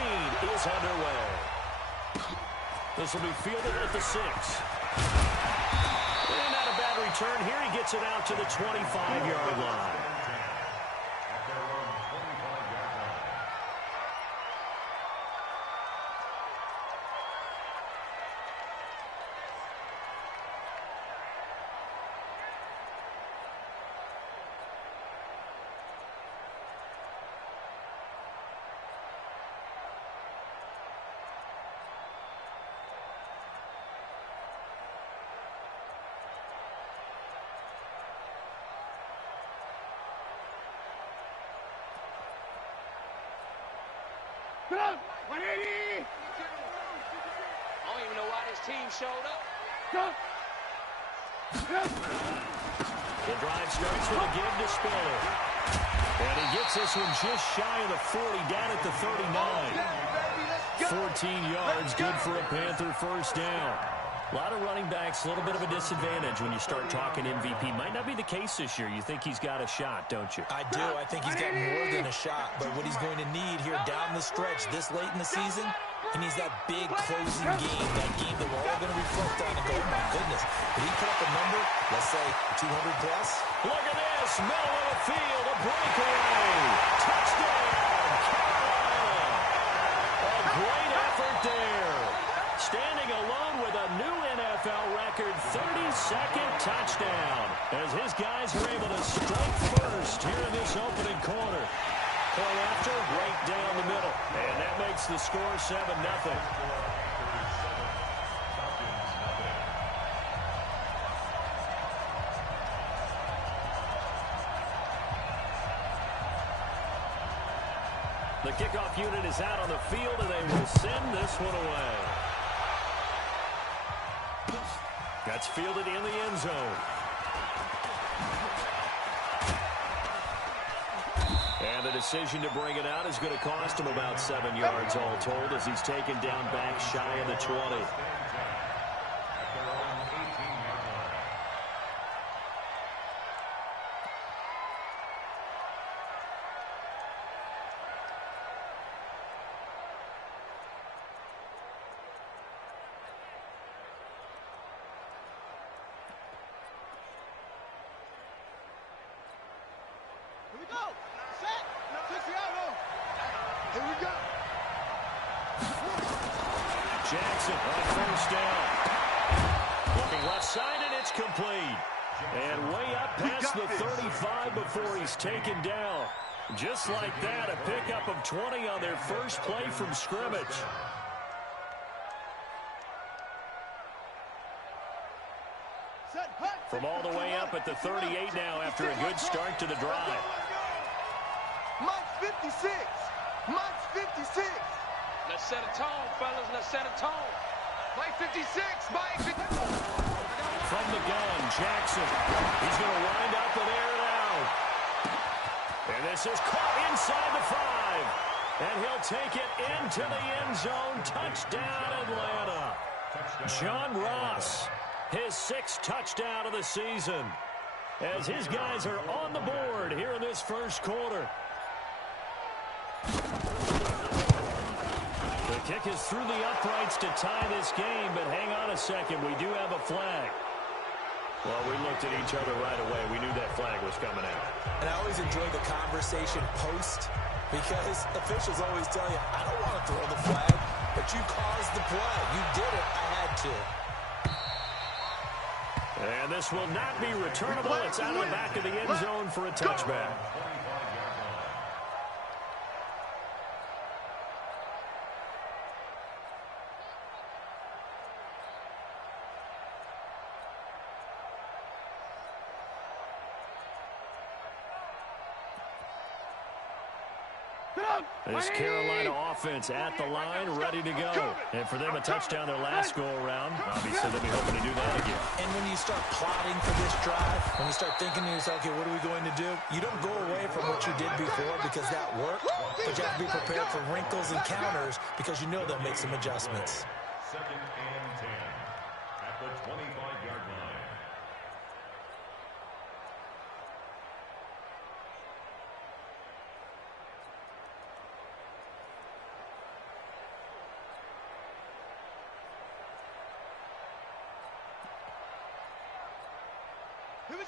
is underway. This will be fielded at the 6. And not a bad return here. He gets it out to the 25-yard line. I don't even know why this team showed up. The drive starts with a give to Spiller. And he gets this one just shy of the 40, down at the 39. 14 yards, good for a Panther first down. A lot of running backs, a little bit of a disadvantage when you start talking MVP. Might not be the case this year. You think he's got a shot, don't you? I do. I think he's got more than a shot. But what he's going to need here down the stretch this late in the season, he needs that big closing game, that game that we're all going to reflect on and go, oh, my goodness. Did he put up a number, let's say, 200 plus? Look at this. Middle of the field, a breakaway. Touchdown, Carolina. A great effort there. Standing alone with a new NFL record 32nd touchdown as his guys are able to strike first here in this opening quarter. Point after, right down the middle. And that makes the score 7-0. The kickoff unit is out on the field, and they will send this one away. That's fielded in the end zone. And the decision to bring it out is going to cost him about 7 yards all told as he's taken down back shy of the 20. Jackson on first down. Looking left side, and it's complete. And way up past the 35 before he's taken down. Just like that, a pickup of 20 on their first play from scrimmage. From all the way up at the 38 now after a good start to the drive. Mike's 56. Mike's 56. Let's set a tone, fellas. Let's set a tone. Mike 56. Mike 56. From the gun, Jackson. He's going to wind up and air it out. And this is caught inside the 5. And he'll take it into the end zone. Touchdown, Atlanta. John Ross, his 6th touchdown of the season. As his guys are on the board here in this first quarter. The kick is through the uprights to tie this game, but hang on a second. We do have a flag. Well, we looked at each other right away. We knew that flag was coming out. And I always enjoy the conversation post because officials always tell you, I don't want to throw the flag, but you caused the play. You did it. I had to. And this will not be returnable. It's out of the back of the end zone for a touchback. This Carolina offense at the line, ready to go. And for them, a touchdown their last go-around. Obviously, they'll be hoping to do that again. And when you start plotting for this drive, when you start thinking to yourself, okay, what are we going to do? You don't go away from what you did before because that worked, but you have to be prepared for wrinkles and counters because you know they'll make some adjustments. 2nd and 10 at the 25-yard line.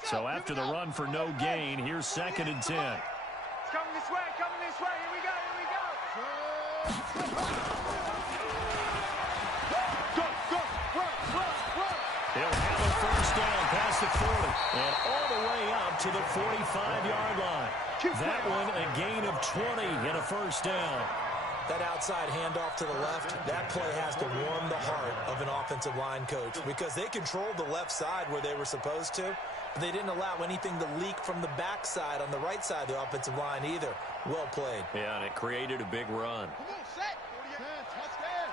So after the run for no gain, here's 2nd and 10. It's coming this way, Here we go, Run. He'll have a first down past the 40 and all the way up to the 45-yard line. That one a gain of 20 and a first down. That outside handoff to the left, that play has to warm the heart of an offensive line coach because they controlled the left side where they were supposed to, but they didn't allow anything to leak from the backside on the right side of the offensive line either. Well played. Yeah, and it created a big run. Come on, set. Touchdown.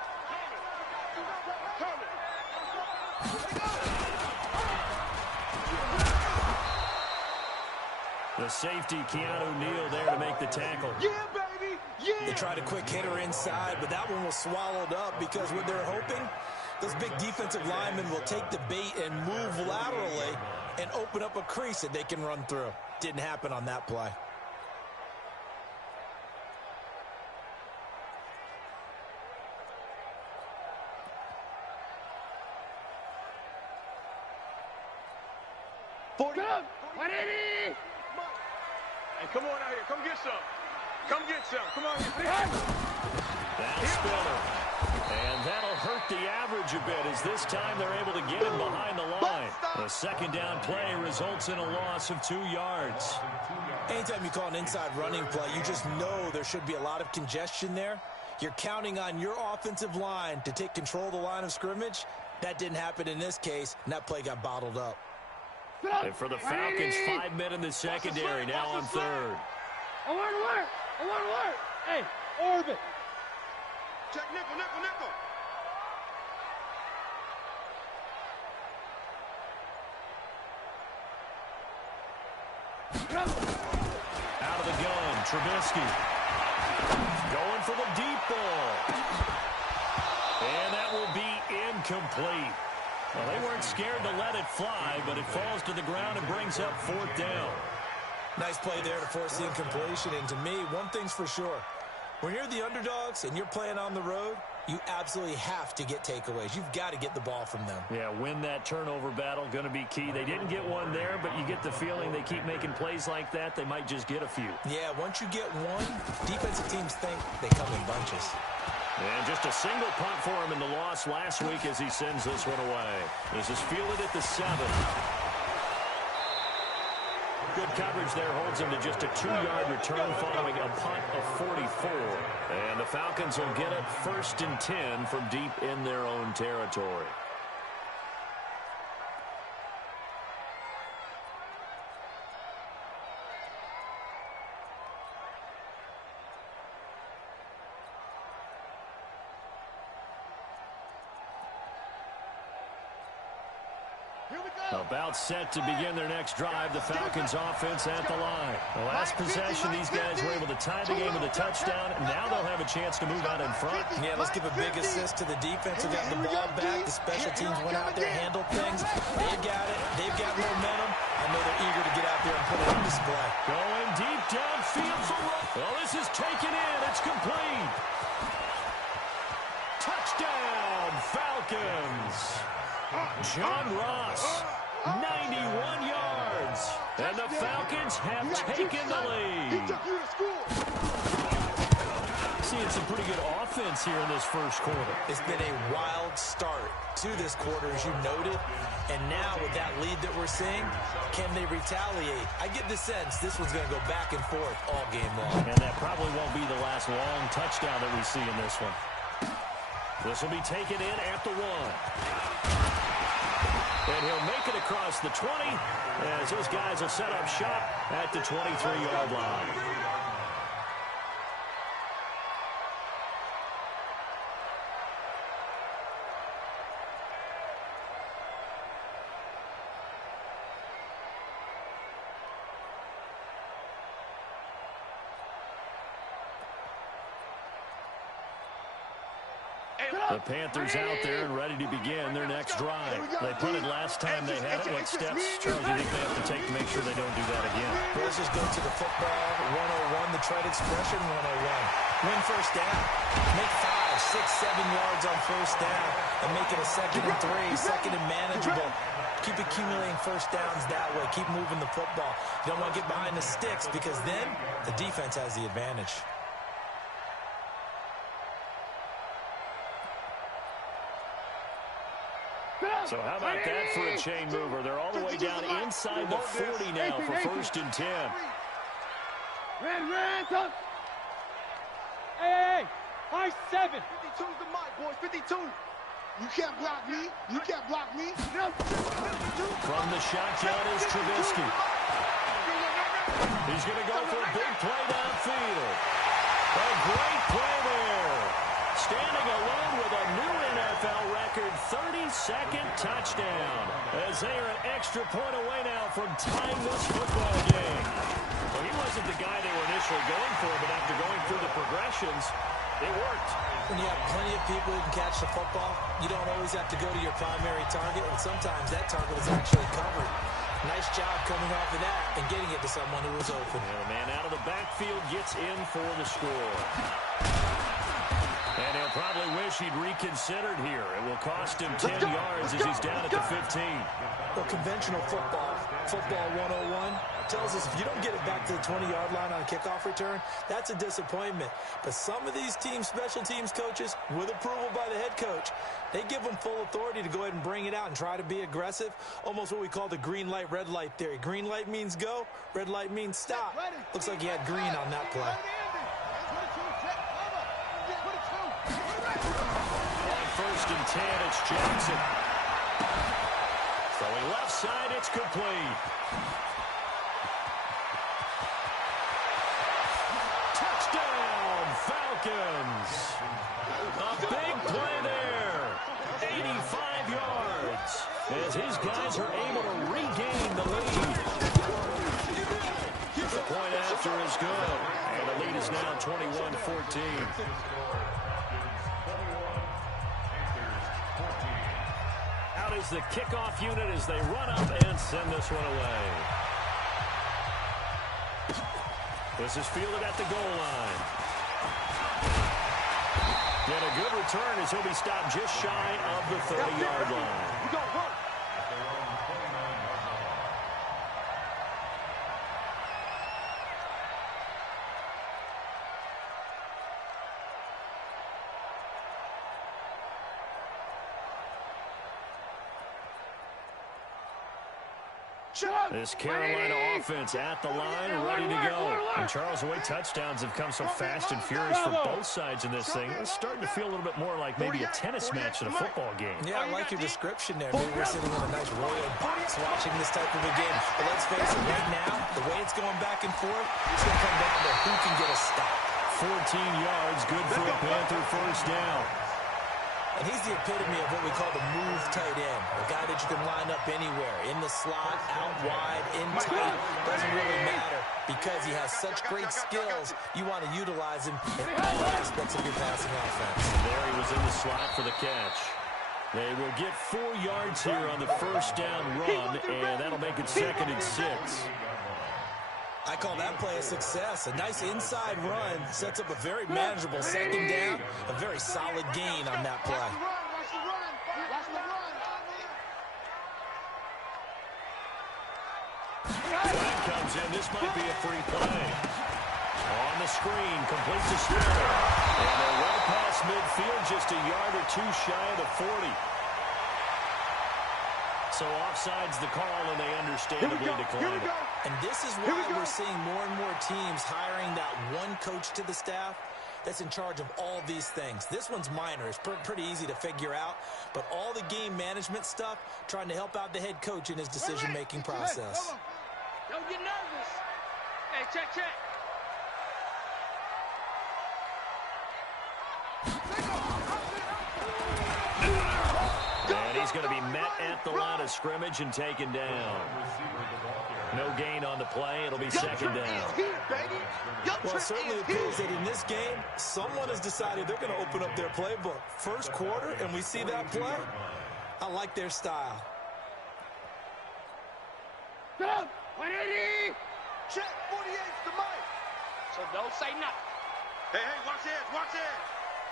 The safety, Keanu Neal, there to make the tackle. Yeah, baby. Yeah. They tried a quick hitter inside, but that one was swallowed up because what they're hoping, those big defensive linemen will take the bait and move laterally and open up a crease that they can run through. Didn't happen on that play. Hey, come on out here. Come get some. Come on here. That's Spiller. And that'll hurt the average a bit as this time they're able to get him behind the line. The 2nd down play results in a loss of 2 yards. Anytime you call an inside running play, you just know there should be a lot of congestion there. You're counting on your offensive line to take control of the line of scrimmage. That didn't happen in this case, and that play got bottled up. And for the Falcons, 5 men in the secondary, now on 3rd. I want to work. Hey, orbit. Check nickel. Out of the gun, Trubisky. Going for the deep ball. And that will be incomplete. Well, they weren't scared to let it fly, but it falls to the ground and brings up 4th down. Nice play there to force the incompletion. And to me, one thing's for sure. When you're the underdogs and you're playing on the road, you absolutely have to get takeaways. You've got to get the ball from them. Yeah, win that turnover battle, going to be key. They didn't get one there, but you get the feeling they keep making plays like that, they might just get a few. Yeah, once you get one, defensive teams think they come in bunches. And just a single punt for him in the loss last week as he sends this one away. This is fielded at the 7. Good coverage there holds him to just a 2-yard return following a punt of 44. And the Falcons will get it 1st and 10 from deep in their own territory. About set to begin their next drive, the Falcons offense at the line. The last possession, these guys were able to tie the game with a touchdown, and now they'll have a chance to move out in front. Yeah, let's give a big assist to the defense who got the ball back. The special teams went out there, handled things. They've got it. They've got momentum. I know they're eager to get out there and put it on display. Going deep downfield for Ruff. Well, this is taken in. It's complete. Touchdown, Falcons. John Ross. 91 yards. And the Falcons have taken the lead. Seeing some pretty good offense here in this first quarter. It's been a wild start to this quarter, as you noted. And now with that lead that we're seeing, can they retaliate? I get the sense this one's going to go back and forth all game long. And that probably won't be the last long touchdown that we see in this one. This will be taken in at the 1. And he'll make it across the 20 as his guys will set up shop at the 23-yard line. The Panthers out there and ready to begin their next drive. They punted last time they had it. What steps, Charles, do you think they have to take to make sure they don't do that again? Well, let's just go to the football 101, the trade expression 101. Win first down. Make 5, 6, 7 yards on first down and make it a 2nd and 3, 2nd and manageable. Keep accumulating first downs that way. Keep moving the football. You don't want to get behind the sticks because then the defense has the advantage. So how about that for a chain mover? They're all the way down inside the 40 now for 1st and 10. Ran, touch. Hey, 5-7. 52's the mic, boys. 52. You can't block me. You can't block me. From the shotgun is Trubisky. He's going to go for a big play downfield. A great play there. Standing alone with a new NFL record 32nd touchdown. As they are an extra point away now from tying this football game. Well, he wasn't the guy they were initially going for, but after going through the progressions, it worked. When you have plenty of people who can catch the football, you don't always have to go to your primary target, and sometimes that target is actually covered. Nice job coming off of that and getting it to someone who was open. And the man out of the backfield gets in for the score. And he'll probably wish he'd reconsidered here. It will cost him 10 yards as he's down at the 15. Well, conventional football 101, tells us if you don't get it back to the 20-yard line on a kickoff return, that's a disappointment. But some of these team special teams coaches, with approval by the head coach, they give them full authority to go ahead and bring it out and try to be aggressive, almost what we call the green light, red light theory. Green light means go, red light means stop. Looks like he had green on that play. On 1st and 10, it's Jackson. Throwing left side, it's complete. Touchdown, Falcons. A big play there. 85 yards. As his guys are able to regain the lead. The point after is good. And the lead is now 21-14. Out is the kickoff unit as they run up and send this one away. This is fielded at the goal line. And a good return as he'll be stopped just shy of the 30-yard line. This Carolina offense at the line, ready to go. And Charles, the way touchdowns have come so fast and furious for both sides in this thing, it's starting to feel a little bit more like maybe a tennis match than a football game. Yeah, I like your description there. Maybe we're sitting in a nice royal box watching this type of a game. But let's face it, right now, the way it's going back and forth, it's going to come down to who can get a stop. 14 yards, good for a Panther first down. And he's the epitome of what we call the move tight end. A guy that you can line up anywhere, in the slot, out wide, in tight. Doesn't really matter because he has such great skills. You want to utilize him in all aspects of your passing offense. There he was in the slot for the catch. They will get 4 yards here on the first down run, and that'll make it 2nd and 6. I call that play a success. A nice inside run sets up a very manageable 2nd down. A very solid gain on that play. Flag comes in. This might be a free play. On the screen, complete to Smith. And they're well past midfield, just a yard or two shy of the 40. So offside's the call, and they understandably declined it. And this is why we're seeing more and more teams hiring that one coach to the staff that's in charge of all these things. This one's minor. It's pretty easy to figure out. But all the game management stuff, trying to help out the head coach in his decision-making process. Don't get nervous. Hey, check. And he's going to be met at the line of scrimmage and taken down. No gain on the play. It'll be 2nd down. Well, it certainly appears that in this game, someone has decided they're going to open up their playbook. First quarter, and we see that play. I like their style. Stop! 180! Check, 48's the mic. So don't say nothing. Hey, watch this.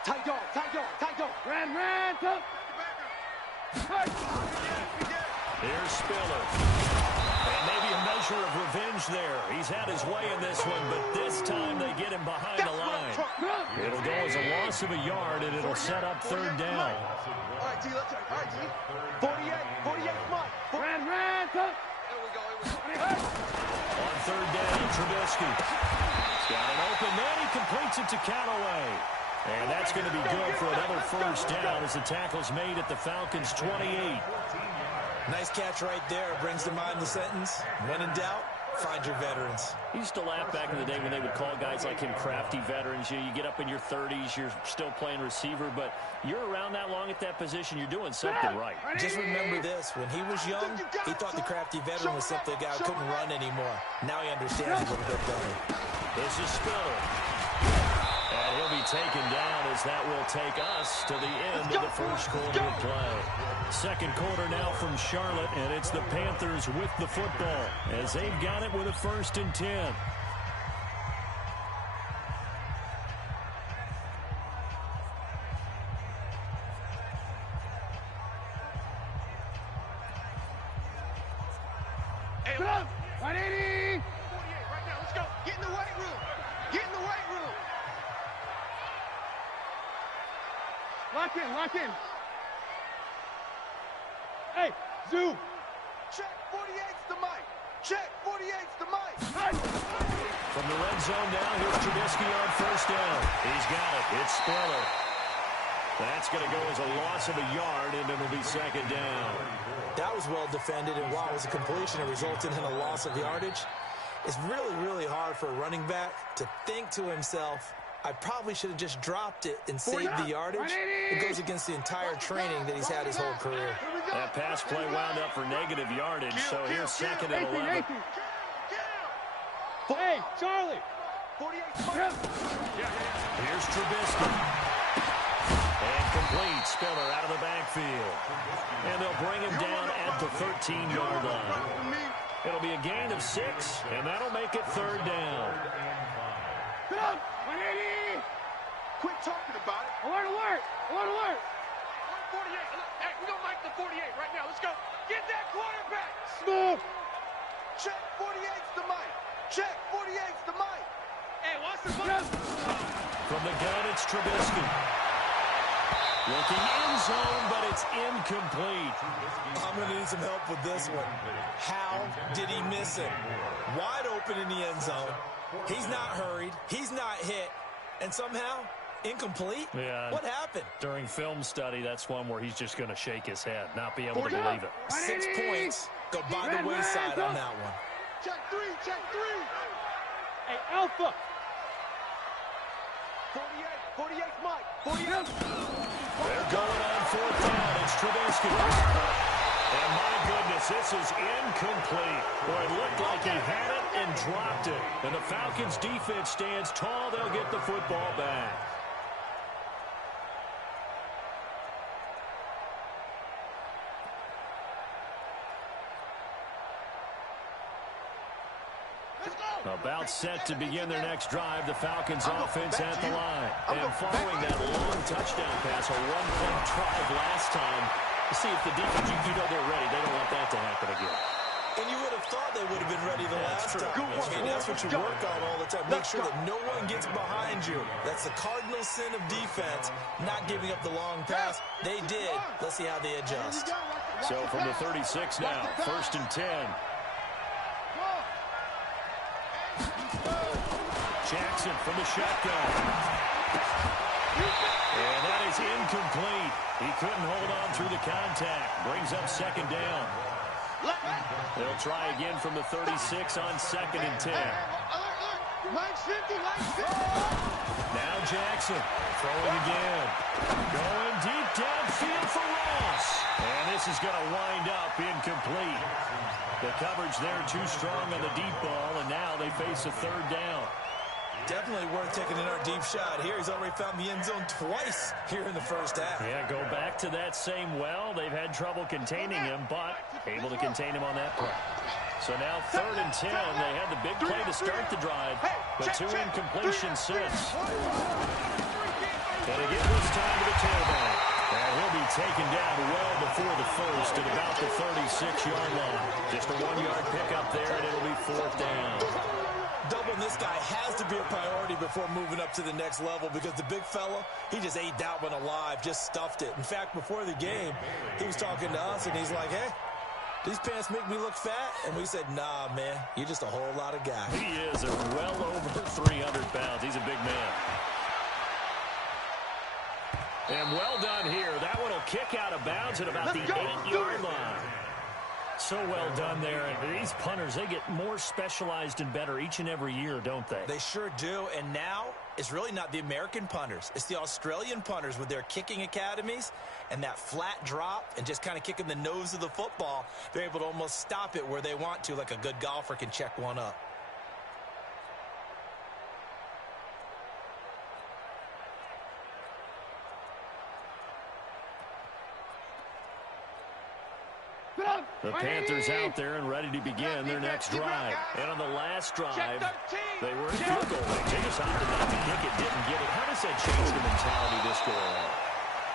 Tight dog, tight dog, tight dog. Ran, tough. Here's Spiller. And maybe a measure of revenge there. He's had his way in this one, but this time they get him behind the line. It'll go as a loss of a yard, and it'll set up third down. All right, G, let's try. All right, G. 48, Mike. Ran, tough. There we go. On third down, Trubisky. He's got it open, then he completes it to Callaway. And that's going to be good for another first down as the tackle's made at the Falcons' 28. Nice catch right there. Brings to mind the sentence, when in doubt, find your veterans. He used to laugh back in the day when they would call guys like him crafty veterans. You get up in your 30s, you're still playing receiver, but you're around that long at that position, you're doing something right. Just remember this, when he was young, he thought the crafty veteran was simply a guy who couldn't run anymore. Now he understands a little bit better. This is Spiller. And he'll be taken down as that will take us to the end of the first quarter of play. Second quarter now from Charlotte, and it's the Panthers with the football as they've got it with a 1st and 10. Hey, 180. 48 right now. Let's go. Get in the weight room. Get in the weight room. Lock in. Hey, zoom. Check 48's the mic. Check 48's the mic. From the red zone now, here's Trubisky on first down. He's got it. It's Spiller. That's going to go as a loss of a yard, and it'll be second down. That was well defended, and while it was a completion, it resulted in a loss of yardage. It's really, really hard for a running back to think to himself, I probably should have just dropped it and saved the yardage. It goes against the entire training that he's had his whole career. That pass play wound up for negative yardage, so here's second and 11. Hey, Charlie. 48. Here's Trubisky. And complete. Spiller out of the backfield. And they'll bring him down at the 13-yard line. It'll be a gain of 6, and that'll make it third down. 180. Quit talking about it. Alert. 48. Hey, we're going to make the 48 right now. Let's go. Get that quarterback. Smooth. Check 48's the mic. Check 48's the mic. Hey, watch the ball. From the gun, it's Trubisky. Looking in zone, but it's incomplete. I'm going to need some help with this one. How did he miss it? Wide open in the end zone. He's not hurried. He's not hit. And somehow, incomplete? Yeah. What happened? During film study, that's one where he's just going to shake his head, not be able to believe it. 6 points go by the wayside on that one. Check 3. Hey, Alpha. 48's mic. 48. They're going on fourth down. It's Trubisky. And my goodness, this is incomplete. Boy, it looked like he had it and dropped it. And the Falcons defense stands tall. They'll get the football back. About set to begin their next drive, the Falcons offense at the line. And following that long touchdown pass, a one-point drive last time, to see if the defense, you know they're ready. They don't want that to happen again. And you would have thought they would have been ready the last time. I mean, that's what you work on all the time. Make sure that no one gets behind you. That's the cardinal sin of defense, not giving up the long pass. They did. Let's see how they adjust. So from the 36 now, 1st and 10. Jackson from the shotgun. And that is incomplete. He couldn't hold on through the contact. Brings up second down. They'll try again from the 36 on 2nd and 10. Now Jackson throwing again. Going deep downfield for Ross. And this is going to wind up incomplete. The coverage there too strong on the deep ball, and now they face a third down. Definitely worth taking another deep shot here. He's already found the end zone twice here in the first half. Yeah, go back to that same well. They've had trouble containing him, but able to contain him on that play. So now 3rd and 10. They had the big play to start the drive, but 2 incompletions since. And again this time to the tailback. And he'll be taken down well before the first at about the 36-yard line. Just a 1-yard pickup there, and it'll be 4th down. Doubling this guy has to be a priority before moving up to the next level because the big fella, he just ate that one alive, just stuffed it. In fact, before the game, he was talking to us, and he's like, hey, these pants make me look fat? And we said, nah, man, you're just a whole lot of guy. He is well over 300 pounds. He's a big man. And well done here. That one will kick out of bounds at about the 8-yard line. So well done there. And these punters, they get more specialized and better each and every year, don't they? They sure do. And now it's really not the American punters. It's the Australian punters with their kicking academies and that flat drop and just kind of kicking the nose of the football. They're able to almost stop it where they want to, like a good golfer can check one up. The Panthers out there and ready to begin their next drive. And on the last drive, they were in field goal range. They just opted not to kick it, didn't get it. How does that change the mentality this go around?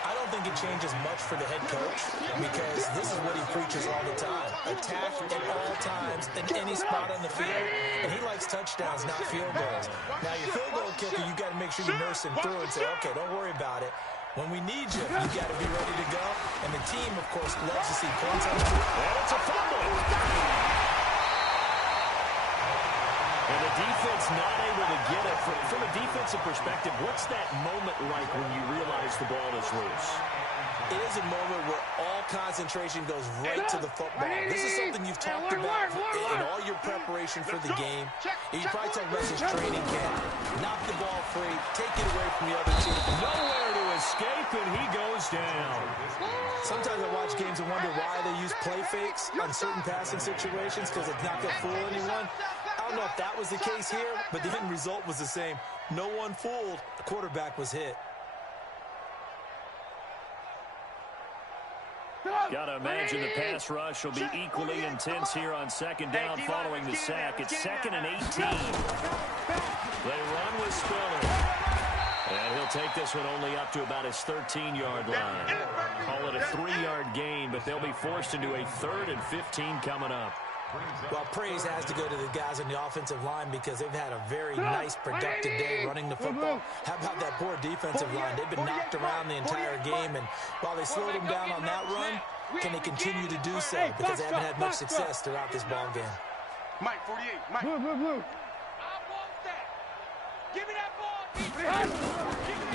I don't think it changes much for the head coach because this is what he preaches all the time. Attack at all times in any spot on the field. And he likes touchdowns, not field goals. Now, your field goal kicker, you got to make sure you nurse him through and say, okay, don't worry about it. When we need you, you got to be ready to go. And the team, of course, loves to see points on the field. And it's a fumble. And the defense not able to get it. From a defensive perspective, what's that moment like when you realize the ball is loose? It is a moment where all concentration goes right to the football. This is something you've talked about in all your preparation for the game. And you probably talked about this training camp. Knock the ball free, take it away from the other team. Nowhere to escape, and he goes down. Sometimes I watch games and wonder why they use play fakes on certain passing situations because it's not going to fool anyone. I don't know if that was the case here, but the end result was the same. No one fooled. The quarterback was hit. Got to imagine the pass rush will be equally intense here on 2nd down following the sack. It's 2nd and 18. They run with Spiller. And he'll take this one only up to about his 13-yard line. Call it a 3-yard gain, but they'll be forced into a 3rd and 15 coming up. Well, praise has to go to the guys on the offensive line because they've had a very nice, productive day running the football. How about that poor defensive line? They've been knocked around the entire game, and while they slowed them down on that run, can they continue to do so? Because they haven't had much success throughout this ball game. Mike, 48. Mike. I want that. Give me that ball.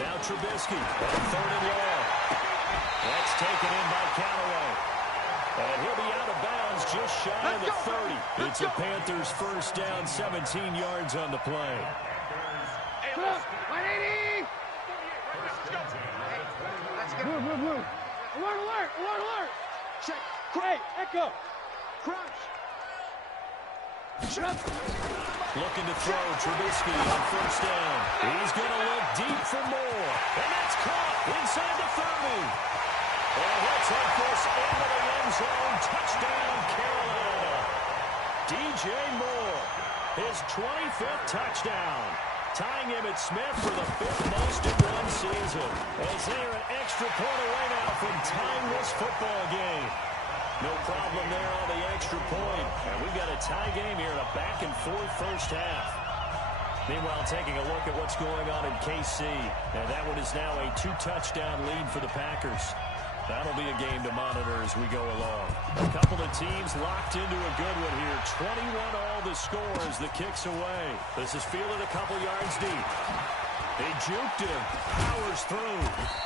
Now Trubisky, 3rd and long. That's taken in by Callaway. And he'll be out of bounds just shy of the 30. It's a Panthers 1st down, 17 yards on the play. Hey, 180. Let's go. Alert, alert, alert, alert. Check. Hey, echo. Crouch. Looking to throw Trubisky on 1st down. He's going to look deep for more. And that's caught inside the 30. And he'll take this into the end zone. Touchdown, Carolina. DJ Moore, his 25th touchdown. Tying Emmitt Smith for the 5th most in one season. As they're an extra point away now from tying this football game. No problem there on the extra point. And we've got a tie game here in a back-and-forth first half. Meanwhile, taking a look at what's going on in KC. And that one is now a 2-touchdown lead for the Packers. That'll be a game to monitor as we go along. A couple of teams locked into a good one here. 21 all the scores. The kicks away. This is fielded a couple yards deep. They juked him. Powers through.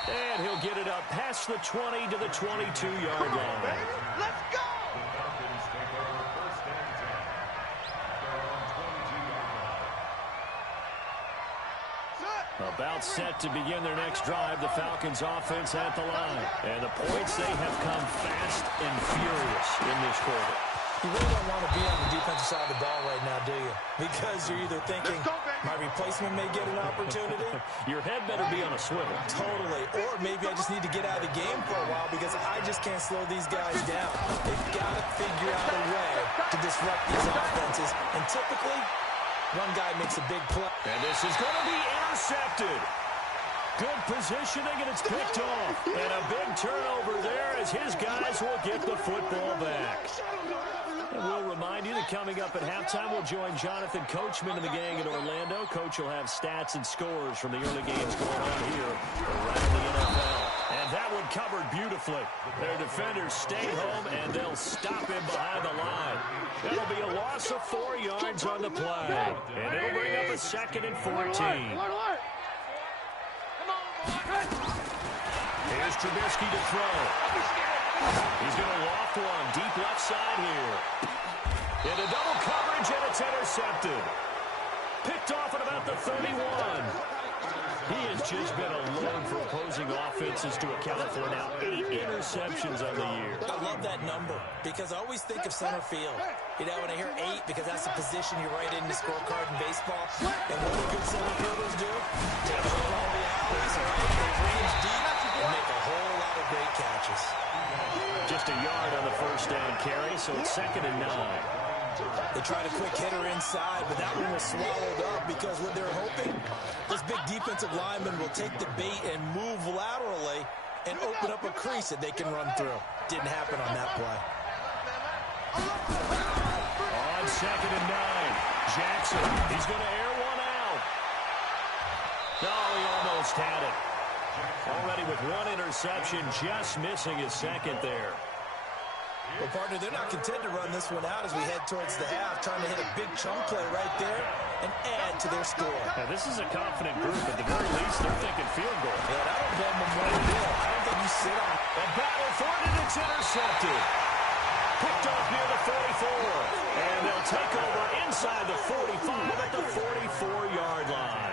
And he'll get it up past the 20 to the 22-yard line. Let's go. About set to begin their next drive, the Falcons offense at the line. And the points, they have come fast and furious in this quarter. You really don't want to be on the defensive side of the ball right now, do you? Because you're either thinking, my replacement may get an opportunity. Your head better be on a swivel. Totally. Or maybe I just need to get out of the game for a while because I just can't slow these guys down. They've got to figure out a way to disrupt these offenses. And typically, one guy makes a big play. And this is going to be intercepted. Good positioning, and it's picked off. And a big turnover there as his guys will get the football back. And we'll remind you that coming up at halftime, we'll join Jonathan Coachman and the gang in Orlando. Coach will have stats and scores from the early games going on here around the NFL. And that one covered beautifully. Their defenders stay home, and they'll stop him behind the line. That'll be a loss of 4 yards on the play. And it'll bring up a 2nd and 14. Here's Trubisky to throw. He's going to loft one deep left side here. Into double coverage, and it's intercepted. Picked off at about the 31. He has just been alone for opposing offenses to account for now 8 interceptions on the year. I love that number because I always think of center field. You know, when I hear 8, because that's the position you write in the scorecard in baseball. And what do good center fielders do? Take over all the alleys, right? They range deep and make a whole lot of great catches. Just a yard on the first down carry, so it's 2nd and 9. They tried a quick hitter inside, but that one was swallowed up because what they're hoping, this big defensive lineman will take the bait and move laterally and open up a crease that they can run through. Didn't happen on that play. On 2nd and 9, Jackson, he's going to air one out. No, he almost had it. Already with 1 interception, just missing his 2nd there. Well, partner, they're not content to run this one out as we head towards the half, trying to hit a big chunk play right there and add to their score. Now, this is a confident group. At the very least, they're thinking field goal. Yeah, I don't blame them one bit. I don't think you sit on it. A battle for it, and it's intercepted. Picked off near the 44. And they'll take over inside the 45 at the 44-yard line.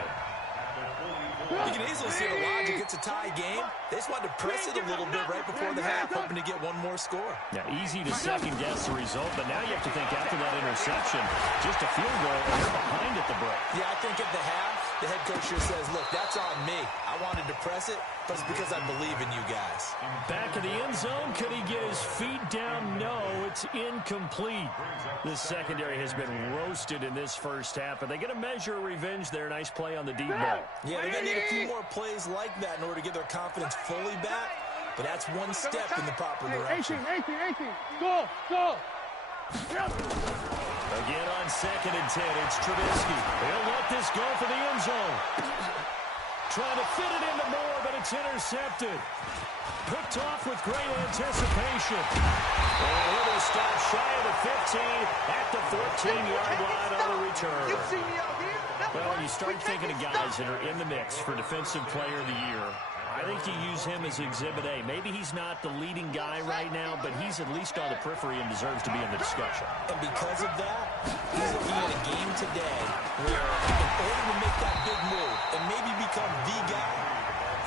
You can easily see the logic. It's a tie game. They just wanted to press it a little bit right before the half, hoping to get one more score. Yeah, easy to second-guess the result, but now you have to think after that interception, just a field goal, and they're behind at the break. Yeah, I think at the half, the head coach here says, look, that's on me. I wanted to press it, but it's because I believe in you guys. Back in the end zone, could he get his feet down? No, it's incomplete. The secondary has been roasted in this first half, but they get a measure of revenge there. Nice play on the deep ball. Yeah, they're going to need a few more plays like that in order to get their confidence fully back, but that's one step in the proper direction. 18. Go. Again on 2nd and 10, it's Trubisky. He'll let this go for the end zone. Trying to fit it into Moore, but it's intercepted. Picked off with great anticipation. And a little stop shy of the 15 at the 14-yard line on the return. Well, when you start thinking of guys that are in the mix for Defensive Player of the Year, I think you use him as Exhibit A. Maybe he's not the leading guy right now, but he's at least on the periphery and deserves to be in the discussion. And because of that, he's looking at a game today where in order to make that big move and maybe become the guy,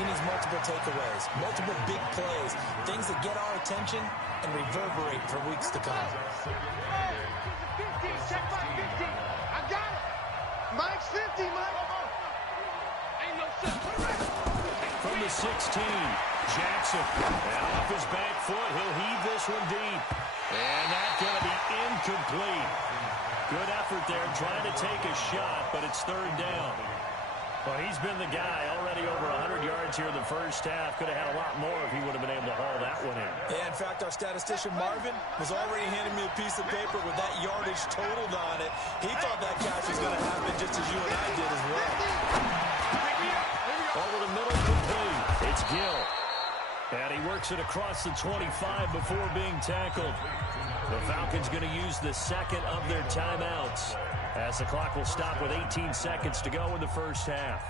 he needs multiple takeaways, multiple big plays, things that get our attention and reverberate for weeks to come. 15, check my 15. I got it. Mike's 50, Mike. Ain't no sense. From the 16, Jackson. And off his back foot, he'll heave this one deep. And that's going to be incomplete. Good effort there, trying to take a shot, but it's 3rd down. Well, he's been the guy already over 100 yards here in the first half. Could have had a lot more if he would have been able to haul that one in. Yeah, in fact, our statistician Marvin was already handing me a piece of paper with that yardage totaled on it. He thought that catch was going to happen just as you and I did as well. Over the middle, complete. It's Gill. And he works it across the 25 before being tackled. The Falcons going to use the 2nd of their timeouts, as the clock will stop with 18 seconds to go in the first half.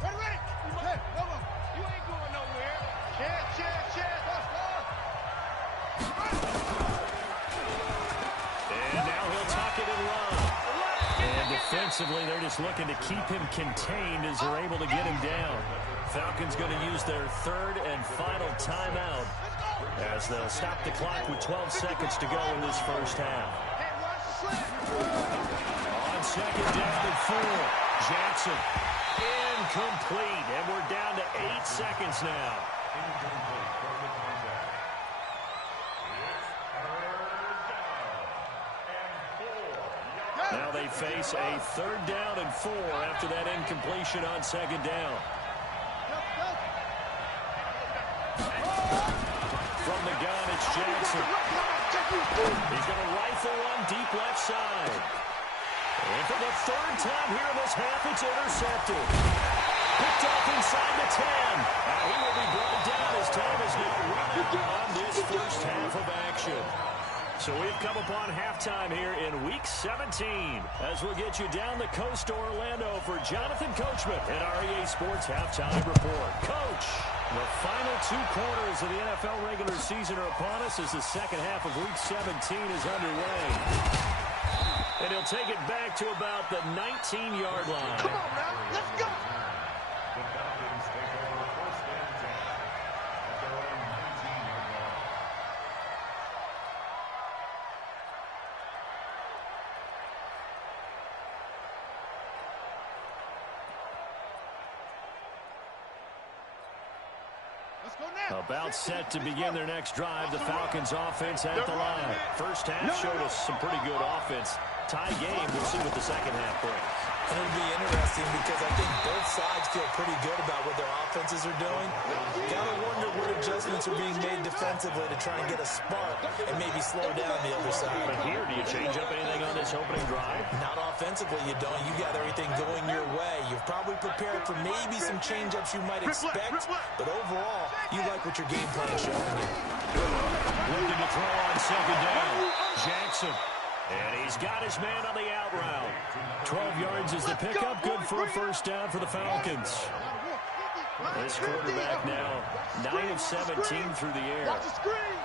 Ready. You ain't going nowhere. Check. And now he'll tuck it and run. And defensively, they're just looking to keep him contained as they're able to get him down. Falcons going to use their 3rd and final timeout as they'll stop the clock with 12 seconds to go in this first half. On 2nd down and 4, Jackson. Incomplete, and we're down to 8 seconds now. Now they face a 3rd down and 4 after that incompletion on 2nd down. From the gun, it's Jackson. He's going to rifle one deep left side. And for the third time here in this half, it's intercepted. Picked off inside the 10. He will be brought down as time is now running on this first half of action. So we've come upon halftime here in Week 17 as we'll get you down the coast to Orlando for Jonathan Coachman at REA Sports Halftime Report. Coach, the final 2 quarters of the NFL regular season are upon us as the second half of Week 17 is underway. And he'll take it back to about the 19-yard line. Come on, now. Let's go. The Falcons take over first and 10 at their own 19-yard line. Let's go now. About set to begin their next drive, the Falcons offense at the line. First half showed us some pretty good offense. Tie game, we'll see what the second half brings. And it'll be interesting because I think both sides feel pretty good about what their offenses are doing. Gotta wonder what adjustments are being made defensively to try and get a spark and maybe slow down the other side. But here, do you change up anything on this opening drive? Not offensively, you don't. You got everything going your way. You've probably prepared for maybe some change-ups you might expect, but overall, you like what your game plan is showing you. Looking to throw on second down. Jackson. And he's got his man on the out route. 12 yards is the pickup. Good for a first down for the Falcons. This quarterback now 9 of 17 through the air. Watch the screen.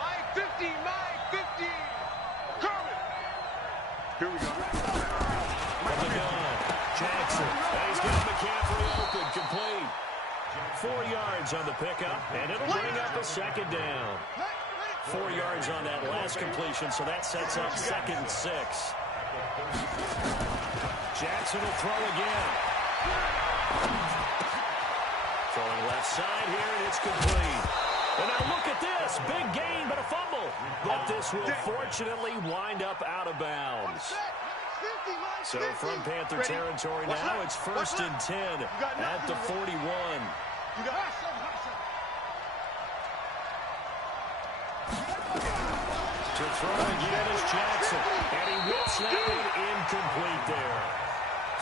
My 50, my 50. Coming. Here we go. From the gun, Jackson. And he's got McCaffrey open, complete. 4 yards on the pickup, and it'll bring up a second down. 4 yards on that last completion, so that sets up 2nd and 6. Jackson will throw again. Throwing left side here, and it's complete. And now look at this. Big gain, but a fumble. But this will fortunately wind up out of bounds. So from Panther territory now, it's 1st and 10 at the 41. To throw again is Jackson, and he whips that one incomplete there.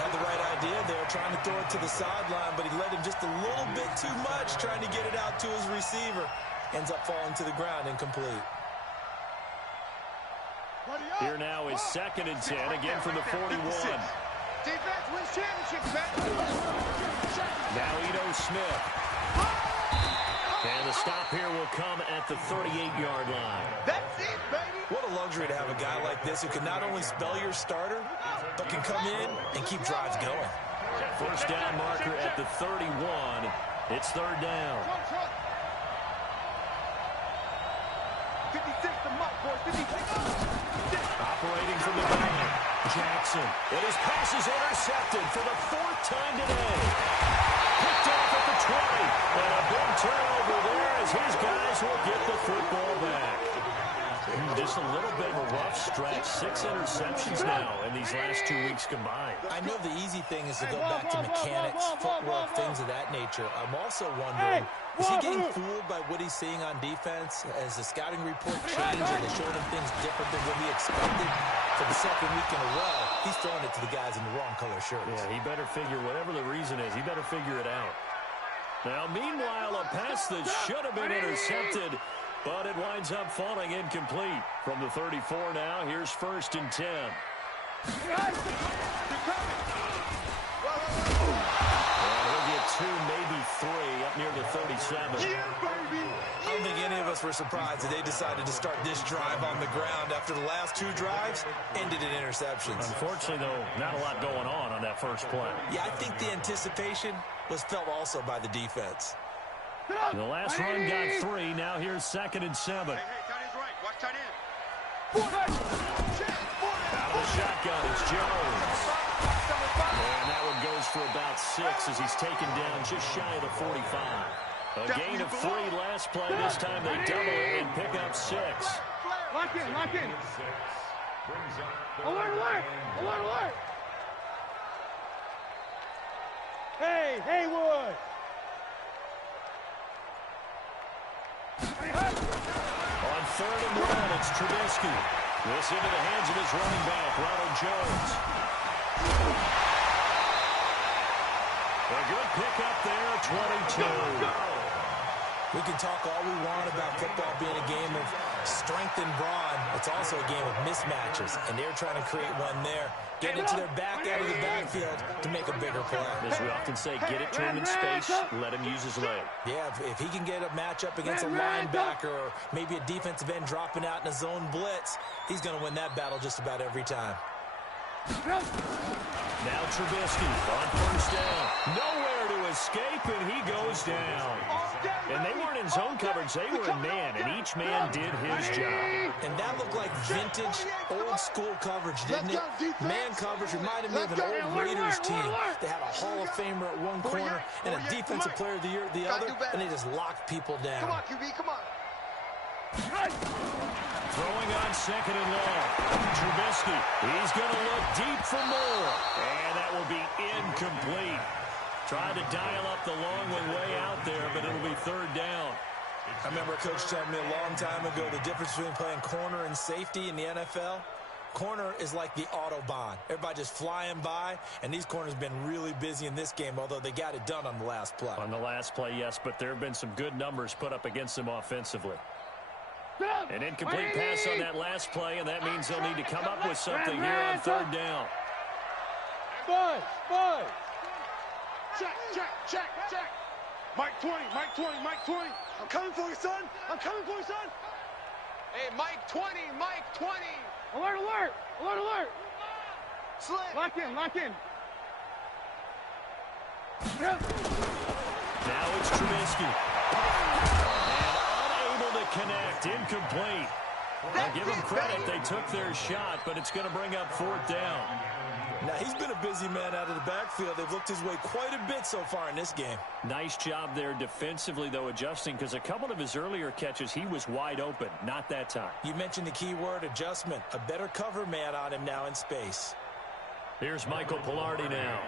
Had the right idea there, trying to throw it to the sideline, but he led him just a little bit too much, trying to get it out to his receiver. Ends up falling to the ground, incomplete. Here now is 2nd and 10, again from the 41. Defense wins championships, man. Now Ito Smith. And the stop here will come at the 38-yard line. That's it, baby. What a luxury to have a guy like this who can not only spell your starter, but can come in and keep drives going. First down marker at the 31. It's 3rd down. 56 to Mike, boys. 56. Operating from the gun, Jackson. And his pass is intercepted for the 4th time today. Picked off at the 20. And a big turnover there as his guys will get the football back. Just a little bit of a rough stretch. 6 interceptions now in these last 2 weeks combined. I know the easy thing is to go back to mechanics, footwork, things of that nature. I'm also wondering, is he getting fooled by what he's seeing on defense? Has the scouting report changed and they showed him things different than what he expected? For the 2nd week in a row, he's throwing it to the guys in the wrong color shirts. Yeah, he better figure, whatever the reason is, he better figure it out. Now, meanwhile, a pass that should have been intercepted, but it winds up falling incomplete. From the 34 now, here's 1st and 10. And he'll get 2, maybe 3, up near the 37. I don't think any of us were surprised that they decided to start this drive on the ground after the last 2 drives ended in interceptions. Unfortunately, though, not a lot going on that first play. Yeah, I think the anticipation was felt also by the defense. The last run got 3. Now here's 2nd and 7. Hey, tight end's right. Watch tight end. Out of the shotgun, it's Jones. And that one goes for about 6 as he's taken down just shy of the 45. A gain of 3 last play. This time they double it and pick up 6. Lock in, lock in. Alert, alert, alert, alert. Hey, Haywood. On 3rd and 1, it's Trubisky. This into the hands of his running back, Ronald Jones. A good pickup there, 22. We can talk all we want about football being a game of strength and brawn. It's also a game of mismatches, and they're trying to create one there. Get into their back out of the backfield to make a bigger play. As we often say, get it to him in space, let him use his leg. Yeah, if he can get a matchup against a linebacker or maybe a defensive end dropping out in a zone blitz, he's going to win that battle just about every time. Now Trubisky on 1st down. Nowhere to escape, and he goes down. And they weren't in zone coverage. They were in man, and each man did his job. And that looked like vintage, old-school coverage, didn't it? Man coverage reminded me of an old Raiders team. They had a Hall of Famer at one corner and a Defensive Player of the Year at the other, and they just locked people down. Come on, QB, come on. Throwing on 2nd and long. Trubisky, he's going to look deep for more. And that will be incomplete. Trying to dial up the long one way out there, but it'll be 3rd down. I remember a coach telling me a long time ago the difference between playing corner and safety in the NFL. Corner is like the Autobahn. Everybody just flying by, and these corners have been really busy in this game, although they got it done on the last play. On the last play, yes, but there have been some good numbers put up against them offensively. An incomplete pass on that last play, and that means they'll need to come up with something here on 3rd down. Boys. Check. Mike 20, Mike 20, Mike 20. I'm coming for you, son. I'm coming for you, son. Hey, Mike 20, Mike 20. Alert. Slick. Lock in. Now it's Trubisky. And unable to connect. Incomplete. I'll give them credit. They took their shot, but it's going to bring up 4th down. Now, he's been a busy man out of the backfield. They've looked his way quite a bit so far in this game. Nice job there defensively, though, adjusting, because a couple of his earlier catches, he was wide open. Not that time. You mentioned the key word, adjustment. A better cover man on him now in space. Here's Michael Pilardi now,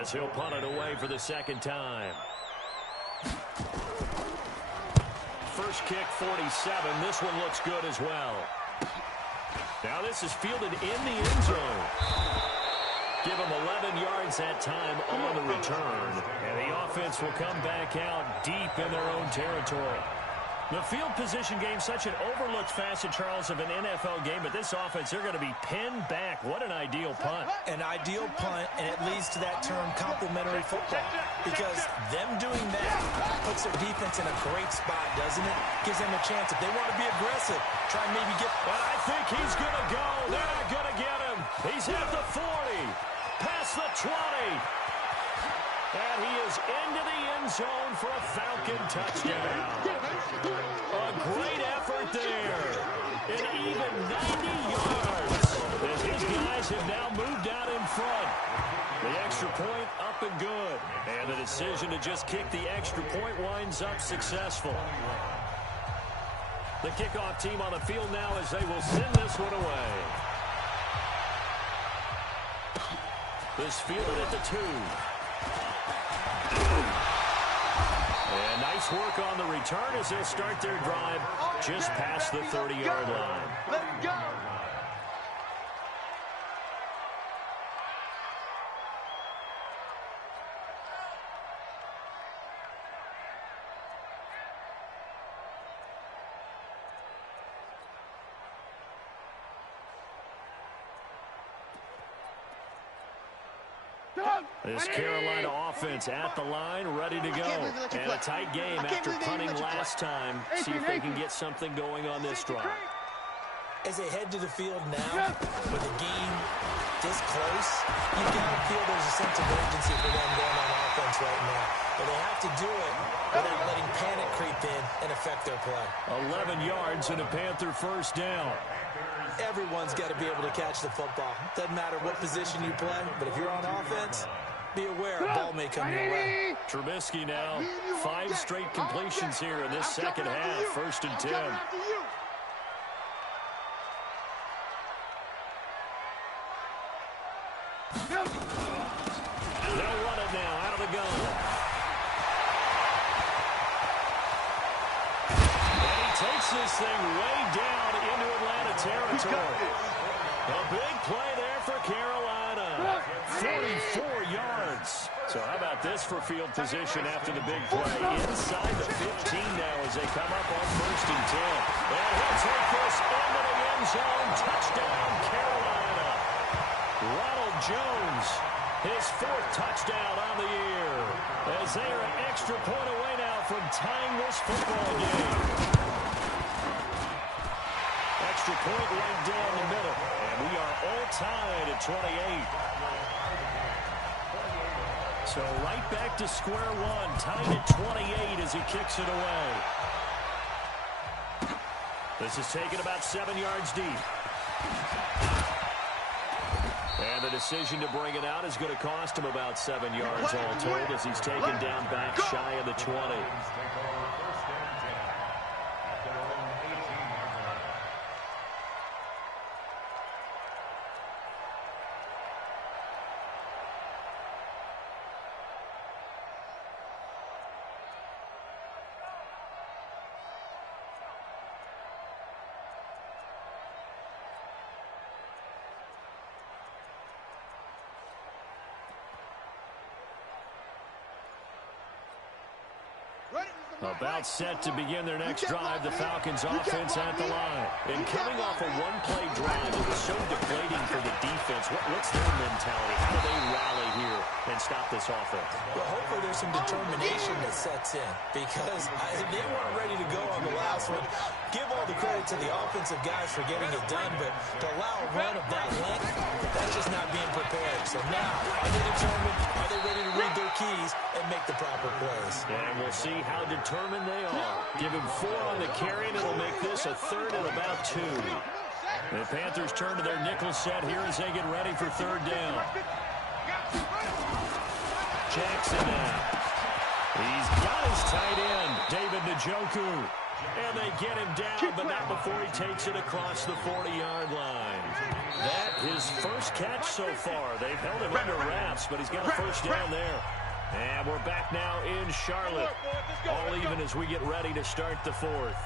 as he'll punt it away for the 2nd time. First kick, 47. This one looks good as well. Now this is fielded in the end zone. Give them 11 yards that time on the return. And the offense will come back out deep in their own territory. The field position game, such an overlooked facet, Charles, of an NFL game. But this offense, they're going to be pinned back. What an ideal punt. An ideal punt, and it leads to that term complementary football. Because them doing that puts their defense in a great spot, doesn't it? Gives them a chance. If they want to be aggressive, try and maybe get... But I think he's going to go. They're not going to get him. He's at the 40. Past the 20. And he is into the end zone for a Falcon touchdown. A great effort there. An even 90 yards. As his guys have now moved out in front. The extra point up and good. And the decision to just kick the extra point winds up successful. The kickoff team on the field now as they will send this one away. This fielded at the 2. And nice work on the return as they'll start their drive just past the 30-yard line. Let's go. This Carolina offense at the line, ready to go. And a tight game after punting last time. See if they can get something going on this drive. As they head to the field now, with the game this close, you gotta feel there's a sense of urgency for them going on offense right now. But they have to do it without letting panic creep in and affect their play. 11 yards and a Panther first down. Everyone's got to be able to catch the football. Doesn't matter what position you play, but if you're on offense, be aware a ball may come your way. Trubisky now, 5 straight completions here in this second half. 1st and 10. They'll run it now out of the gun. And Gets this thing way down into Atlanta territory. A big play there for Carolina. 44 yards. So how about this for field position after the big play? Inside the 15 now as they come up on 1st and 10. And he'll take this into the end zone. Touchdown, Carolina. Ronald Jones, his 4th touchdown on the year. As they are an extra point away now from tying this football game. Extra point right down the middle. And we are all tied at 28. So right back to square one, tied at 28 as he kicks it away. This is taken about 7 yards deep. And the decision to bring it out is going to cost him about 7 yards all told as he's taken down back shy of the 20. About set to begin their next drive, the Falcons offense at the line. And coming off a one-play drive, it was so deflating for the defense. What's their mentality? How do they rally here and stop this offense? Well, hopefully there's some determination that sets in because they weren't ready to go on the last one. Give all the credit to the offensive guys for getting it done, but to allow a run of that length, that's just not being prepared. So now, are they determined? Are they ready to read their keys and make the proper plays? And we'll see how determined they are. Give him 4 on the carry, and it'll make this a 3rd and about 2. The Panthers turn to their nickel set here as they get ready for 3rd down. Jackson now. He's got his tight end, David Njoku. And they get him down, but not before he takes it across the 40-yard line. That his first catch so far. They've held him under wraps, but he's got a 1st down there. And we're back now in Charlotte. All even as we get ready to start the 4th.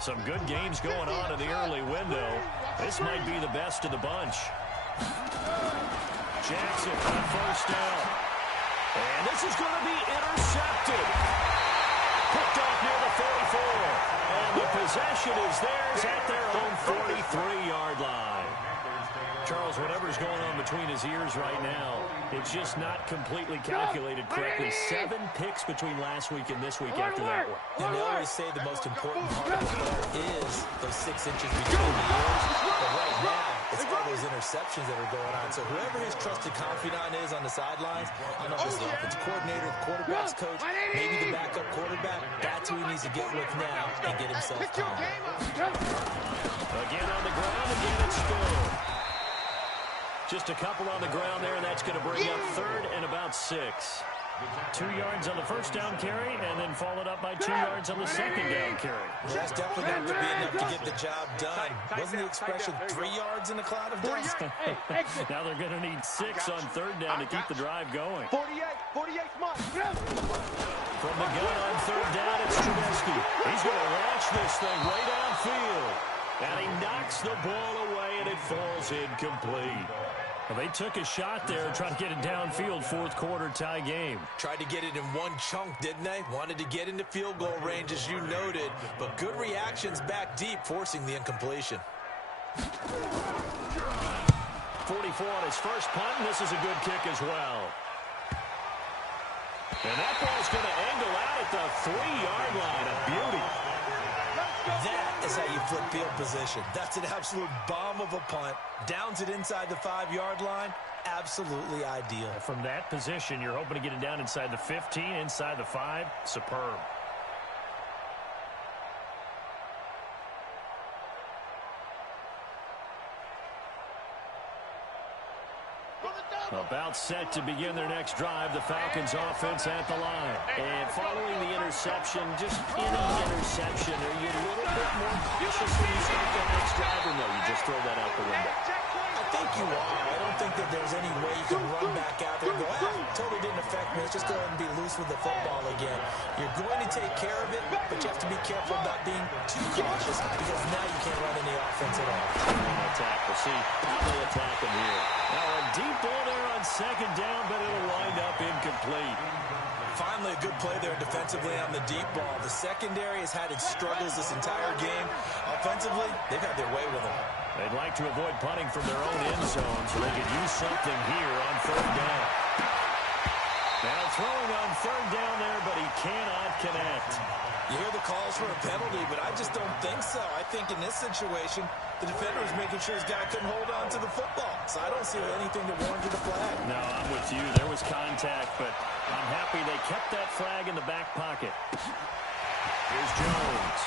Some good games going on in the early window. This might be the best of the bunch. Jackson for the 1st down. And this is going to be intercepted. Picked off near the 44. And the possession is theirs at their own 43-yard line. Charles, whatever's going on between his ears right now, it's just not completely calculated correctly. 7 picks between last week and this week after that one. And they always say the most important part of the ball is those 6 inches between the ears. But right now, it's all those interceptions that are going on. So whoever his trusted confidant is on the sidelines, I don't know if it's the offensive coordinator, the quarterback's coach, maybe the backup quarterback, that's who he needs to get with now and get himself calm. Again on the ground, again it's Stone. Just a couple on the ground there, and that's going to bring up 3rd and about 6. 2 yards on the 1st down carry, and then followed up by 2 yards on the 2nd down carry. That's definitely not going to be enough to get the job done. Wasn't the expression 3 yards in a cloud of dust? Now they're going to need 6 on 3rd down to keep the drive going. 48 smart. From the gun on 3rd down, it's Trubisky. He's going to launch this thing way downfield. And he knocks the ball away, and it falls incomplete. Well, they took a shot there trying to get it downfield, 4th quarter tie game. Tried to get it in one chunk, didn't they? Wanted to get into field goal range, as you noted, but good reactions back deep, forcing the incompletion. 44 on his first punt, and this is a good kick as well. And that ball's going to angle out at the 3-yard line. A beauty. That is how you flip field position. That's an absolute bomb of a punt. Downs it inside the 5-yard line. Absolutely ideal. From that position, you're hoping to get it down inside the 15, inside the 5. Superb. About set to begin their next drive, the Falcons offense at the line. And following the interception, just any interception, are you a little bit more cautious when you start that next drive, or no, you just throw that out the window? I think you are. I don't think that there's any way you can run back out there and go, totally didn't affect me. Let's just go ahead and be loose with the football again. You're going to take care of it, but you have to be careful about being too cautious because now you can't run any offense at all. Attack. We'll see how they attack them here. Now a deep ball there on second down, but it'll wind up incomplete. Finally, a good play there defensively on the deep ball. The secondary has had its struggles this entire game. Offensively, they've had their way with them. They'd like to avoid punting from their own end zone so they could use something here on third down. Now throwing on third down there, but he cannot connect. You hear the calls for a penalty, but I just don't think so. I think in this situation, the defender was making sure his guy couldn't hold on to the football. So I don't see anything that warranted a flag. No, I'm with you. There was contact, but I'm happy they kept that flag in the back pocket. Here's Jones.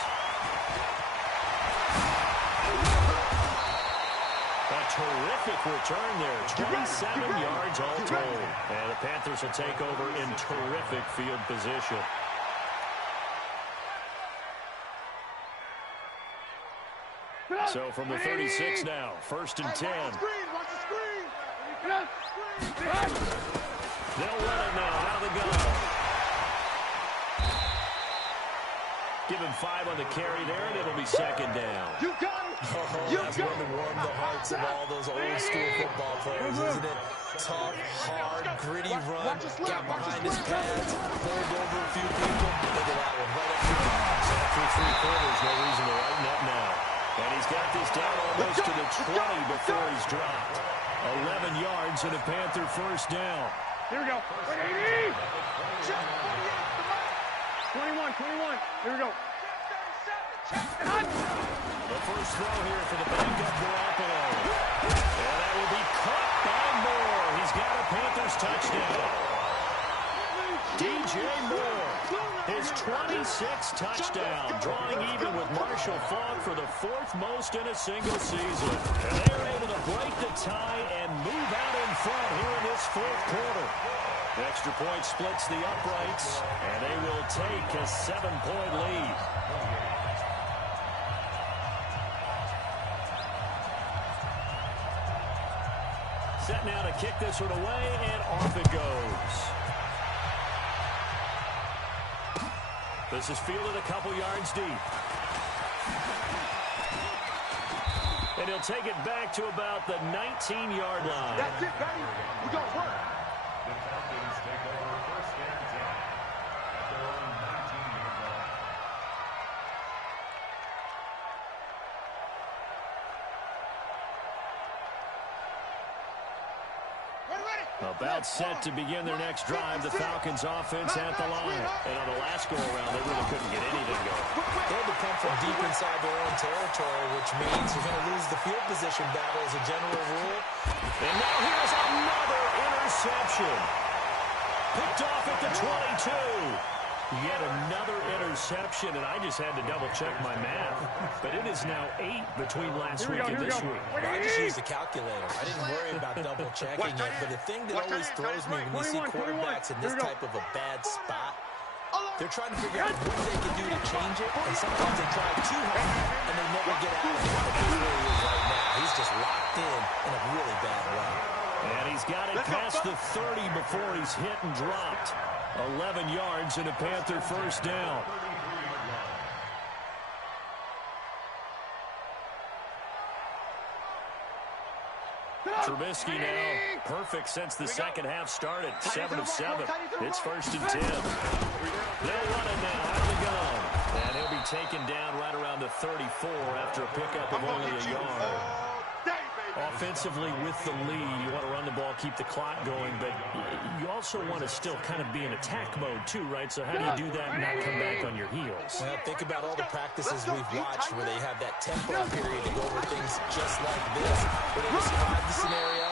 A terrific return there. 27 yards all told. And the Panthers will take over in terrific field position. So from the 36 now, 1st and 10. Watch the screen. They'll run it now out of the gun. Give him 5 on the carry there, and it'll be second down. You got it. That's going to warm the hearts of all those old school football players, isn't it? Tough, hard, gritty run, got behind his pads, pulled over a few people. Look at that one, right up the top. After 3 quarters, no reason to lighten up now. And he's got this down almost to the 20 before he's dropped. 11 yards and a Panther first down. Here we go. 21. Here we go. The first throw here for the banged-up Garoppolo. And that will be caught by Moore. He's got a Panthers touchdown. DJ Moore, his 26th touchdown, drawing even with Marshall Faulk for the 4th most in a single season. And they are able to break the tie and move out in front here in this 4th quarter. Extra point splits the uprights, and they will take a 7-point lead. Set now to kick this one away, and off it goes. This is fielded a couple yards deep. And he'll take it back to about the 19-yard line. That's it, baby. We got work. The Falcons take over 1st and 10 at their own 19-yard line. About set to begin their next drive, the Falcons offense at the line. And on the last go-around, they really couldn't get anything going. They had to punt from deep inside their own territory, which means you're going to lose the field position battle as a general rule. And now here's another interception. Picked off at the 22. Yet another interception, and I just had to double-check my math. But it is now 8 between last week and this week. I just used the calculator. I didn't worry about double-checking it. But the thing that always throws me when you see quarterbacks in this type of a bad spot, they're trying to figure out what they can do to change it, and sometimes they try too hard, and they never get out of it. That's where he is right now. He's just locked in a really bad way. And he's got it past the 30 before he's hit and dropped. 11 yards and a Panther first down. Trubisky now perfect since the second half started. 7 of 7. It's 1st and 10. They'll run it now out of the gun. And he'll be taken down right around the 34 after a pickup of only a yard. Offensively with the lead, you want to run the ball, keep the clock going, but you also want to still kind of be in attack mode too, right? So how do you do that and not come back on your heels? Well, think about all the practices we've watched where they have that tempo period to go over things just like this, where they describe the scenario,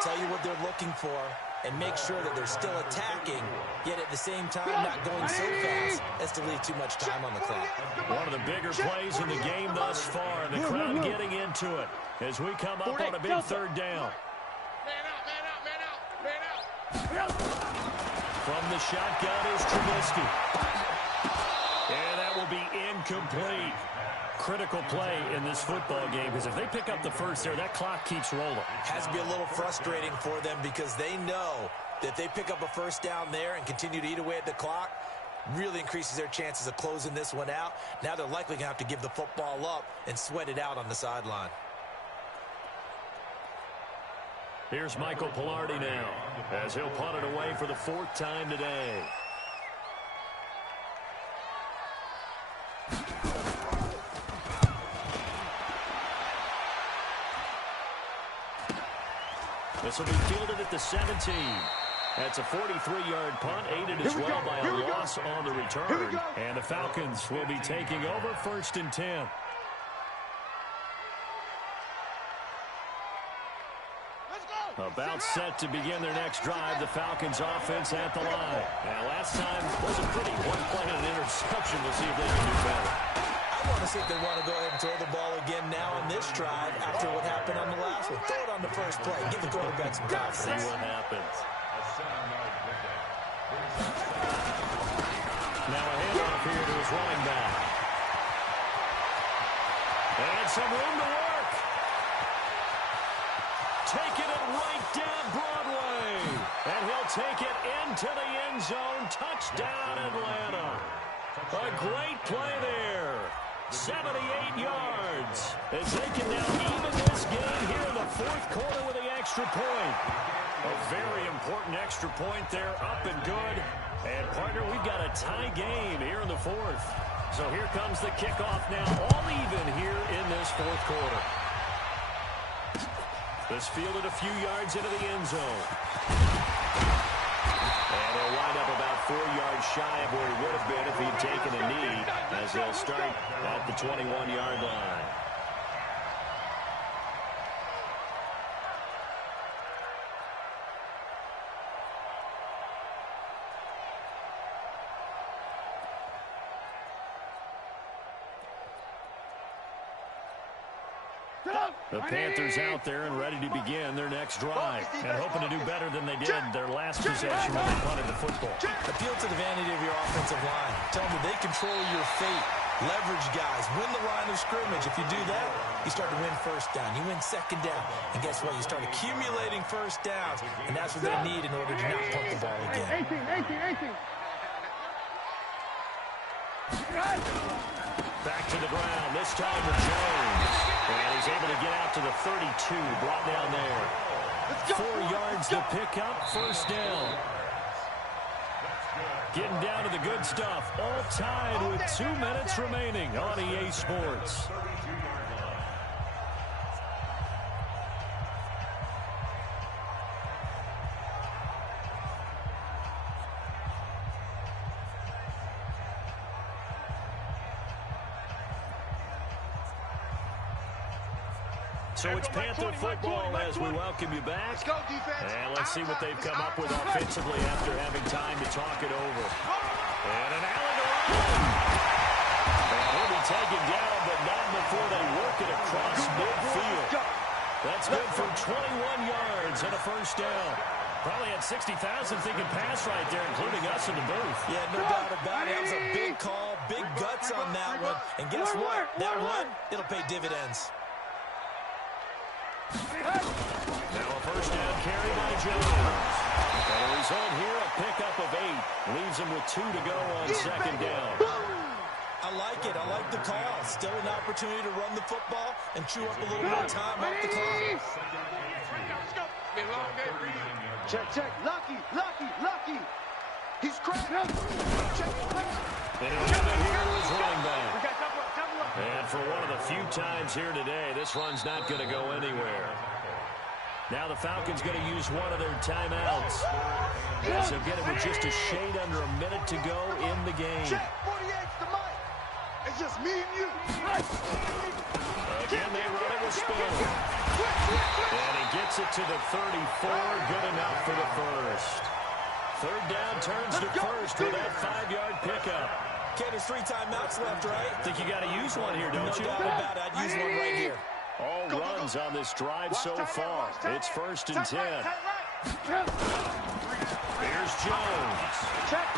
tell you what they're looking for, and make sure that they're still attacking, yet at the same time not going so fast as to leave too much time on the clock. One of the bigger plays in the game thus far, and the crowd getting into it as we come up on a big third down. Man up. From the shotgun is Trubisky. And that will be incomplete. Critical play in this football game, because if they pick up the first there, that clock keeps rolling. Has to be a little frustrating for them because they know that they pick up a first down there and continue to eat away at the clock, really increases their chances of closing this one out. Now they're likely going to have to give the football up and sweat it out on the sideline. Here's Michael Pilardi now, as he'll punt it away for the 4th time today. This will be fielded at the 17. That's a 43-yard punt, aided as well by a loss on the return. And the Falcons will be taking over 1st and 10. About set to begin their next drive, the Falcons offense at the line. And last time was a pretty one play and an interception. We'll see if they can do better. I want to see if they want to go ahead and throw the ball again now on this drive after what happened on the last one. Throw it on the first play. Give the quarterback some confidence. See what happens. Now a handoff here to his running back. And some room to work. Taking it right down Broadway. And he'll take it into the end zone. Touchdown, Atlanta. A great play there. 78 yards. As they can now even this game here in the 4th quarter with the extra point. A very important extra point there, up and good. And, partner, we've got a tie game here in the 4th. So here comes the kickoff now, all even here in this 4th quarter. This fielded a few yards into the end zone. And he'll wind up about 4 yards shy of where he would have been if he'd taken a knee, as they'll start at the 21-yard line. The Panthers out there and ready to begin their next drive, and hoping to do better than they did their last possession when they punted the football. Appeal to the vanity of your offensive line. Tell them that they control your fate. Leverage guys. Win the line of scrimmage. If you do that, you start to win first down. You win second down. And guess what? You start accumulating first downs, and that's what they need in order to not punt the ball again. 18. Back to the ground, this time with Jones. And he's able to get out to the 32, brought down there. 4 yards to pick up, first down. Getting down to the good stuff, all tied with 2 minutes remaining on EA Sports. So it's Panther football as we welcome you back. And let's see what they've come up with offensively after having time to talk it over. And an alley to run. And he'll be taken down, but not before they work it across midfield. That's good for 21 yards and a first down. Probably had 60,000 thinking pass right there, including us in the booth. Yeah, no doubt about it. That was a big call, big guts on that one. And guess what? That one, it'll pay dividends. Now a first down carry by Jones. And a result here, a pickup of 8. Leaves him with 2 to go on second down. I like it. I like the call. Still an opportunity to run the football and chew up a little more time off the clock. Check. Lucky. He's cracked. Check. And here is running back. And for one of the few times here today, this run's not going to go anywhere. Now the Falcons going to use one of their timeouts. As they'll get it with just a shade under a minute to go in the game. Check, 48's the mic. It's just me and you. Again, they run it with Spiller. And he gets it to the 34. Good enough for the first. Third down turns to first with that 5-yard pickup. Okay, there's 3 timeouts left, right? Think you got to use one here, don't you? No doubt about it. I'd use one right here. All runs on this drive so far. It's first and 10. Here's Jones. Check.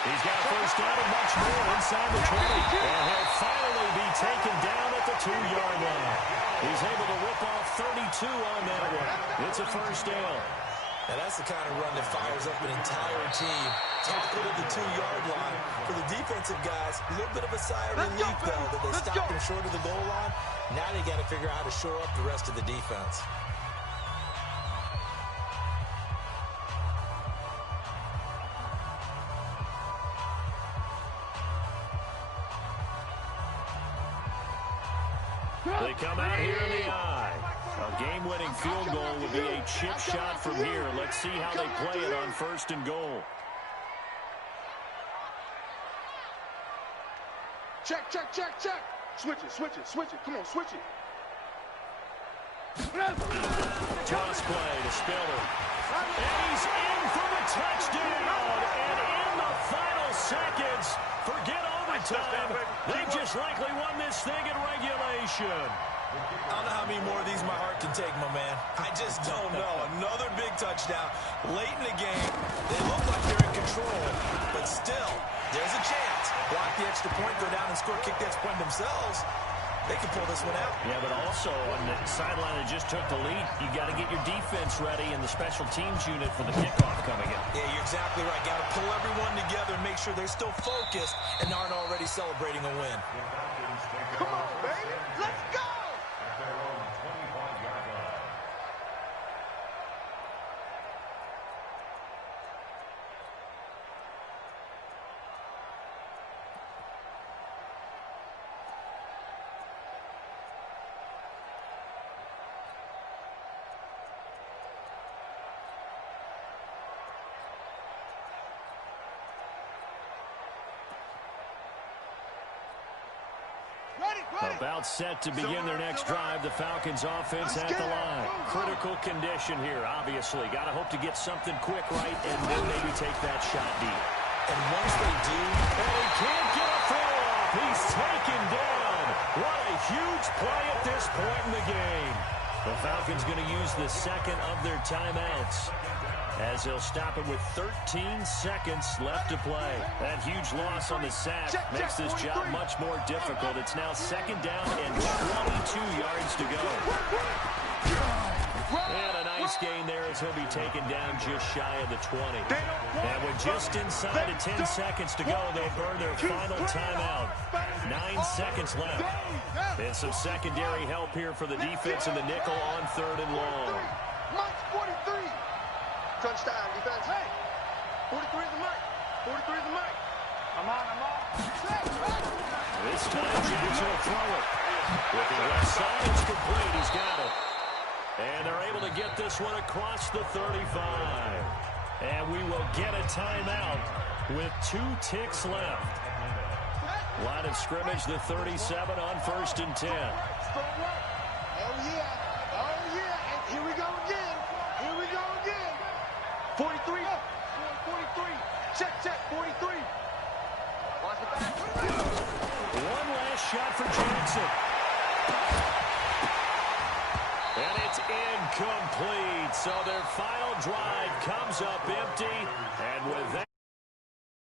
He's got a first down and much more inside the 20. And he'll finally be taken down at the 2-yard line. He's able to rip off 32 on that one. It's a first down. Now that's the kind of run that fires up an entire team. Tackled at the 2-yard line. For the defensive guys, a little bit of a sigh of relief, though, that they stopped him short of the goal line. Now they got to figure out how to shore up the rest of the defense. They come out here in the eye. A game-winning field goal would be a chip shot from here. Let's see how they play it on 1st and goal. Check, check, check, check. Switch it, switch it, switch it. Come on, switch it. Toss play to Spiller. And he's in for the touchdown. And in the final seconds, forget overtime. They just likely won this thing in regulation. I don't know how many more of these my heart can take, my man. I just don't know. Another big touchdown late in the game. They look like they're in control, but still, there's a chance. Block the extra point, go down and score, kick the extra point themselves. They can pull this one out. Yeah, but also on the sideline that just took the lead, you got to get your defense ready and the special teams unit for the kickoff coming up. Yeah, you're exactly right. Got to pull everyone together and make sure they're still focused and aren't already celebrating a win. Come on, baby. Let's go. At their own 25-yard line. About set to begin their next drive. The Falcons offense at the line. Critical condition here, obviously. Got to hope to get something quick right and then maybe take that shot deep. And once they do, and he can't get a throw off. He's taken down. What a huge play at this point in the game. The Falcons going to use the second of their timeouts, as they'll stop it with 13 seconds left to play. That huge loss on the sack makes this job much more difficult. It's now 2nd down and 22 yards to go. And a nice gain there as he'll be taken down just shy of the 20. And with just inside of 10 seconds to go, they'll burn their final timeout. 9 seconds left. And some secondary help here for the defense in the nickel on 3rd and long. Mike's 43. Touchdown, defense. Hey, 43 is the mic. 43 is the mic. I'm on. This time, Jackson will throw it. With the left side, it's complete. He's got it. And they're able to get this one across the 35. And we will get a timeout with 2 ticks left. Line of scrimmage, the 37 on 1st and 10. Oh, yeah. And here we go again. 43. 43. Check. 43. Watch the back. One last shot for Jackson. And it's incomplete. So their final drive comes up empty. And with that,